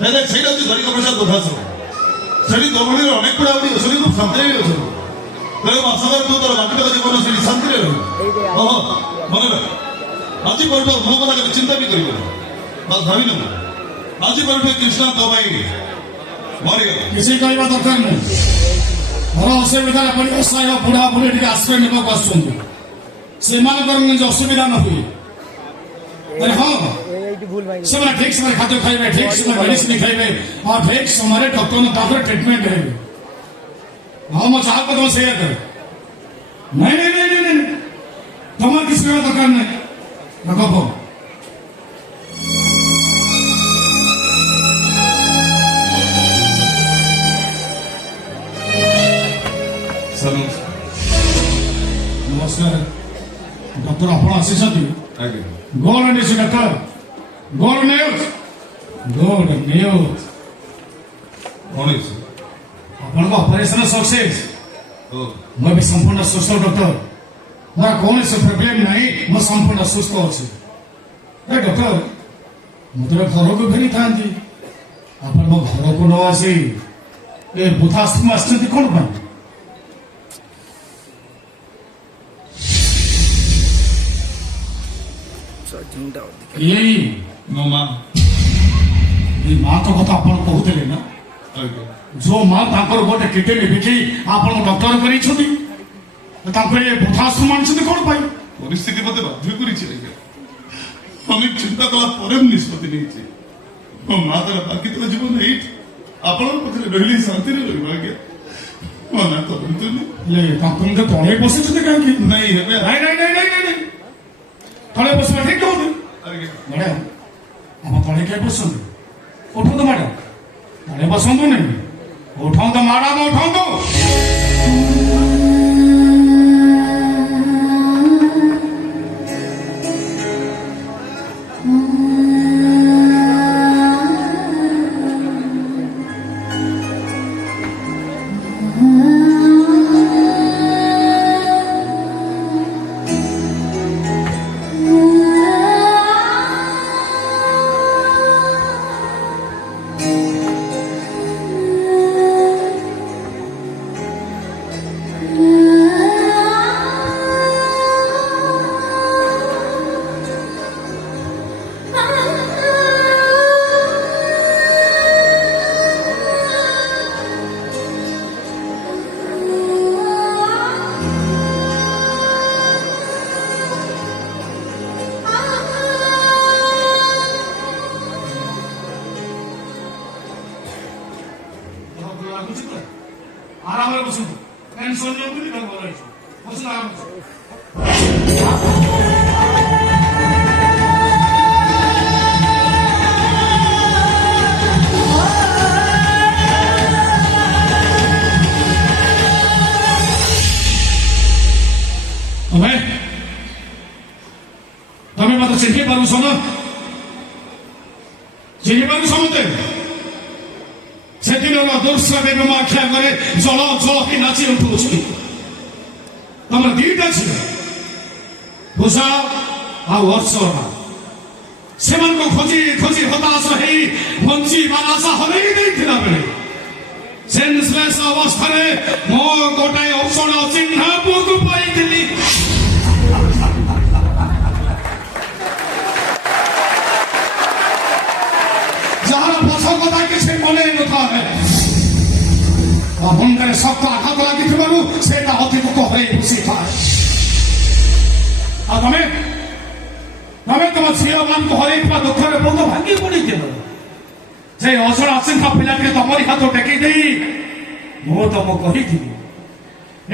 ସେଇଟା ହେଉଛି ଧରିକ ପ୍ରସାଦ ବୃଦ୍ଧାଶ୍ରମ। ସେଠି ଦୋବଳିରେ ଅନେକ ଗୁଡ଼ା ଗୁଡ଼ି ଅଛନ୍ତି, ଖୁବ୍ ଶାନ୍ତିରେ ବି ଅଛନ୍ତି। ତେଣୁ ମାସକର ତୁ ତୋର ବାକିତକ ଜୀବନ ସେଠି ଶାନ୍ତିରେ ରହିବ। ଓହୋ ମନେ ରଖ, ଆଜି ପର୍ଯ୍ୟନ୍ତ ମୋ କଥା କେବେ ଚିନ୍ତା ବି କରିବନି। ବାସ୍ ଭାବି ନେବୁ ଆଜି ପର୍ଯ୍ୟନ୍ତ କୃଷ୍ଣ ତୋ ପାଇଁ ମରିଗଲା। କିଛି କହିବା ଦରକାର ନାହିଁ। ଘର ଅସୁବିଧାରେ ପଡ଼ିବ, ସାୟ ବୁଢ଼ା ବୁଢ଼ୀ ଟିକେ ଆଶ୍ରୟ ନେବାକୁ ଆସୁଛନ୍ତି, ସେମାନଙ୍କର କିଛି ଅସୁବିଧା ନ ହୁଏ। ହଁ ସେମାନେ ଠିକ ସମୟରେ ଖାଦ୍ୟ ଖାଇବେ, ଠିକ ସମୟରେ ମେଡିସିନ ଖାଇବେ, ଆଉ ଠିକ ସମୟରେ ଡକ୍ଟରଙ୍କ ପାଖରେ ଟ୍ରିଟମେଣ୍ଟ ହେବେ। ହଁ ମୁଁ ଚାହା ତମ ସେଇଆ କରେ। ନାଇଁ ନାଇଁ ନାଇଁ ନାଇଁ ନାଇଁ, ତମର କିଛି କହିବା ଦରକାର ନାହିଁ। ଗପ ନମସ୍କାର ଡକ୍ଟର, ଆପଣ ଆସିଛନ୍ତି? Good news, doctor. Good news. Good news. କ'ଣ ହେଇଛି? ଆପଣଙ୍କ ଅପରେସନ ସକ୍ସେସ୍। ମୁଁ ଏବେ ସମ୍ପୂର୍ଣ୍ଣ ସୁସ୍ଥ ଡକ୍ଟର, ମୋର କୌଣସି ପ୍ରୋବ୍ଲେମ ନାହିଁ, ମୁଁ ସମ୍ପୂର୍ଣ୍ଣ ସୁସ୍ଥ ଅଛି। ଡକ୍ଟର, ମୁଁ ତ ଘରକୁ ଫେରିଥାନ୍ତି, ଆପଣ ମୋ ଘରକୁ ନ ଆସି ଏ ବୃଦ୍ଧାଶ୍ରମ ଆସିଛନ୍ତି କ'ଣ ପାଇଁ? ମୋ ମା ତ କଥା ଆପଣ କହୁଥିଲେ ନା, ଯୋଉ ମା ତାଙ୍କର ଗୋଟେ କିଡନୀ ବିକି ଆପଣ ଡକ୍ଟର କରିଛନ୍ତି, ତାଙ୍କୁ ଏ ବୃଦ୍ଧାଶ୍ରମ ଆଣିଛନ୍ତି କ'ଣ ପାଇଁ? ପରିସ୍ଥିତି ମତେ ବାଧ୍ୟ କରିଛି ଆଜ୍ଞା। ଅନେକ ଚିନ୍ତା କଲା ପରେ ମୁଁ ନିଷ୍ପତ୍ତି ନେଇଛି। ମୋ ମା ତାର ବାକି ତକ ଜୀବନ ଏଇଠି ଆପଣଙ୍କ ପାଖରେ ରହିଲେ ଶାନ୍ତିରେ ରହିବ ଆଜ୍ଞା। ମନା କରନ୍ତୁନି। ତାଙ୍କୁ ତଳେ ବସିଛନ୍ତି କାହିଁକି? ନାଇଁ ହେବେ ନାଇଁ ନାଇଁ ନାଇଁ ନାଇଁ ନାଇଁ, ତଳେ ବସିବା ଠିକ କହୁନି ମ୍ୟାଡାମ। ଆମ ତଳେ କିଏ ବସନ୍ତୁ? ଉଠନ୍ତୁ ମ୍ୟାଡାମ, ତଳେ ବସନ୍ତୁ ନାହିଁ, ଉଠନ୍ତୁ ମ୍ୟାଡାମ, ଉଠନ୍ତୁ। ଆରାମରେ ବସନ୍ତୁ, ଟେନସନ ନିଅନ୍ତୁନି, ଭଲ ହେଇଯିବ। ବସନ୍ତୁ ଆରାମରେ। ତମେ ମତେ ଚିହ୍ନି ପାରୁଛ ନା? ଚିହ୍ନି ପାରୁଛ ମତେ? ସେଦିନର ଦୃଶ୍ୟ ଏବେ ମୋ ଆଖି ଆଗରେ ଜଳ ଜଳ ହୋଇ ନାଚି ଉଠୁଛି। ତମର ଦିଟା ଝିଅ, ପୂଜା ଆଉ ଅର୍ଚ୍ଚନା, ସେମାନଙ୍କୁ ଖୋଜି ଖୋଜି ହତାଶ ହେଇ ବଞ୍ଚିବାର ଆଶା ହରେଇ ଦେଇଥିଲା ବେଳେ ସେନ୍ସଲେସ୍ ଅବସ୍ଥାରେ ମୋ ଗୋଟାଏ ଔଷଧ ଚିହ୍ନ ପୁଅକୁ ପାଇଥିଲି। ଯାହାର ପଛ କଥା କିଛି ମନେ ନଥାଏ, ଅହଙ୍କାରେ ଶକ୍ତ ଆଘାତ ଲାଗିଥିବାରୁ ସେଇଟା ଅତିଭୁକ୍ତ ହୋଇ ବସିଥାଏ। ଆଉ ତମେ ତମ ଝିଅମାନଙ୍କୁ ହରେଇଥିବା ଦୁଃଖରେ ବହୁତ ଭାଙ୍ଗି ପଡ଼ିଥିଲ। ସେ ଅଜଣା ଅଚିନ୍ତା ପିଲାଟିରେ ତମରି ହାତ ଟେକି ଦେଇ ମୁଁ ତମକୁ କହିଥିଲି,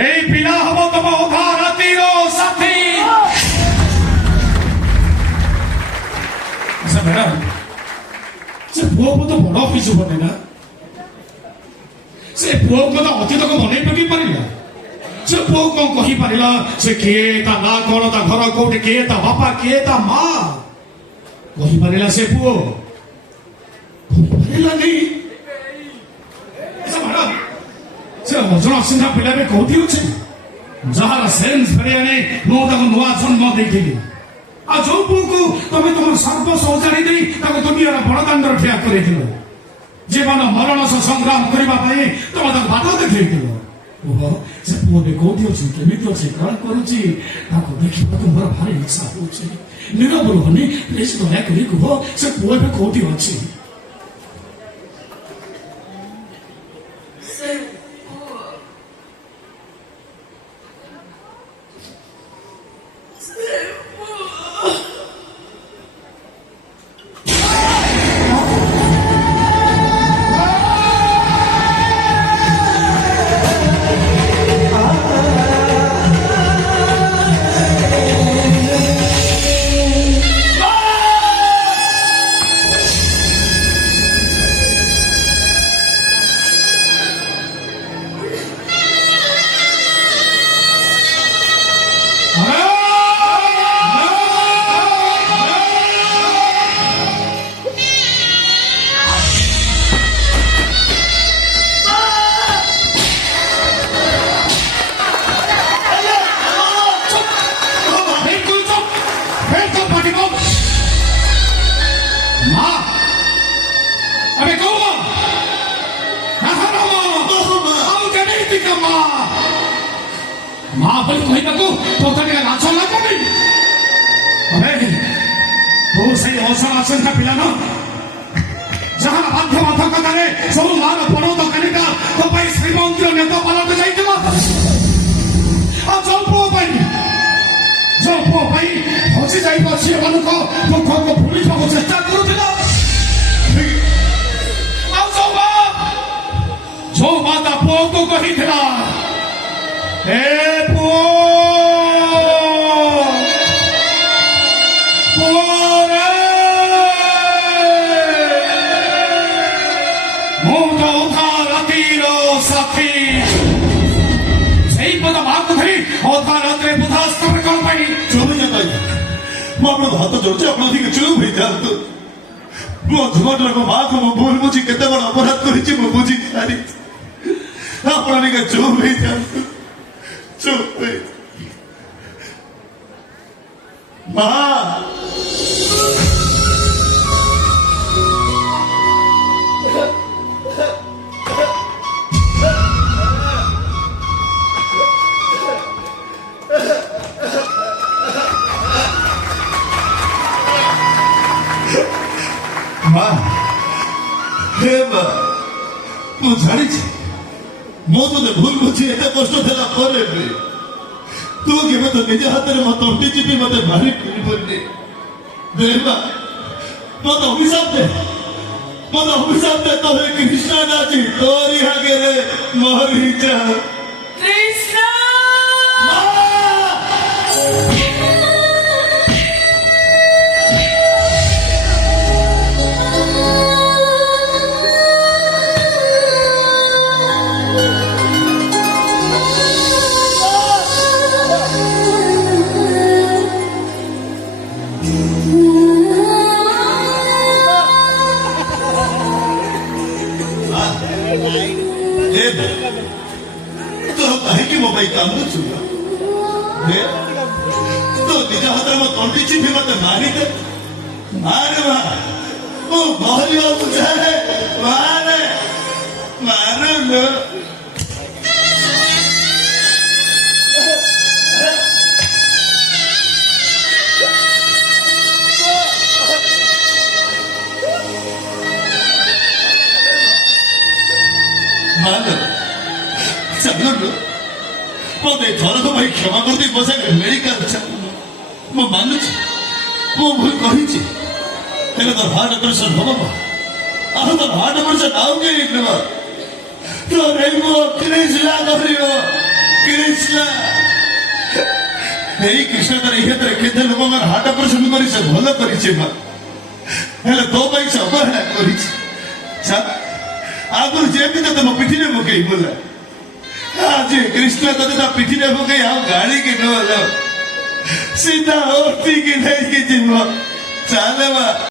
ଏଇ ପିଲା ହବ ତମ ଅଧା ରାତିର ସାଥୀ। ମ୍ୟାଡାମ, ସେ ପୁଅକୁ ତ ବଡ ହୋଇଯିବନି ନା? ସେ ପୁଅକୁ ତ ଅତୀତକୁ ମନେଇ ପକେଇ ପାରିଲା? ସେ ପୁଅ କଣ କହିପାରିଲା? ସେ କିଏ, ତା ନାଁ କଣ, ତା ଘର କୋଉଠି, କିଏ ତା ବାପା, କିଏ ତା ମା କହିପାରିଲା? ସେ ପୁଅ କହିପାରିଲାନି। ସେ ଅଜଣା ଅଚିହ୍ନା ପିଲା ବି କୋଉଠି ଅଛି, ଯାହାର ସେନ୍ସ ଫେରିଆଣି ମୁଁ ତାକୁ ନୂଆ ଜନ୍ମ ଦେଇଥିଲି। ଆଉ ଯୋଉ ପୁଅକୁ ତମେ ତମର ସର୍ବସ୍ୱ ଅଜାଡ଼ି ଦେଇ ତାକୁ ଦୁନିଆର ବଡ଼ଦାଣ୍ଡରେ ଠିଆ କରିଥିଲ, जीवन मरण सह संग्राम करने तुम तक बाट देखा ओह से पुओ भी कौटी अच्छी केमी अच्छी कौन करुच्ची देखा मोर भारी इच्छा हो नीरव रुहनी प्लीज दयाकोरी कह से पुओ भी कौटी अच्छी माँ बोली कही ना तो लाच लगुनि तू से अवसर आशंका पिला न जहाँ बाध्यबाधकता सब मार पड़ो तो कनिका तो श्रीमंदिर नेता पालट जाइए जो पुओ हसी जा झील मान दुख को भूल चेष्टा करुला जो माता पुओ को कही ए पुओ हाथ जोड़े अपना चुप हो जातु मो जीवन माँ को मो भूल बुझी के बड़ अपराध कर बुझी सारी अपना चुप हो जातु चुप माँ ମୁଁ ଜାଣିଛି ମୁଁ ତୋତେ ଭୁଲ ବୁଝି ଏତେ କଷ୍ଟ ଦେଲା ପରେ ବି ତୁ କେବେ ତ ନିଜ ହାତରେ ମୋ ତଣ୍ଟି ଚିପି ମତେ ଭାରି ପିଡ଼ିବନି ଦେବା ମତେ ଅଭିଶାପ ଦେ ତୋର କୃଷ୍ଣ ନାଚି ତୋରି ଆଗରେ ମରିଯା କୃଷ୍ଣ कहीं मो कांदुचु तो निज हाथ में तंटी चिपी मत मारी दे मारे मो बहरी बुझाए मारे मारे लो चलो मत थरक भाई क्षमा कर दी बसा मेडिकल मु मानुची मु भूल कही तो हार्ट ऑपरेशन हम आह तो हार्ट ऑपरेशन आउ कहीं तो कृष्णा कृष्णा कृष्ण तर ये केते लोक हार्ट ऑपरेशन कर भल कर तो से अवहेला कर आगुरी जेमी तो तुम पिठी में मुकई बोला आज कृष्ण तो पिठी में मुकई आओ गाड़ी के न सीधा ओटी की नहीं की जीव चले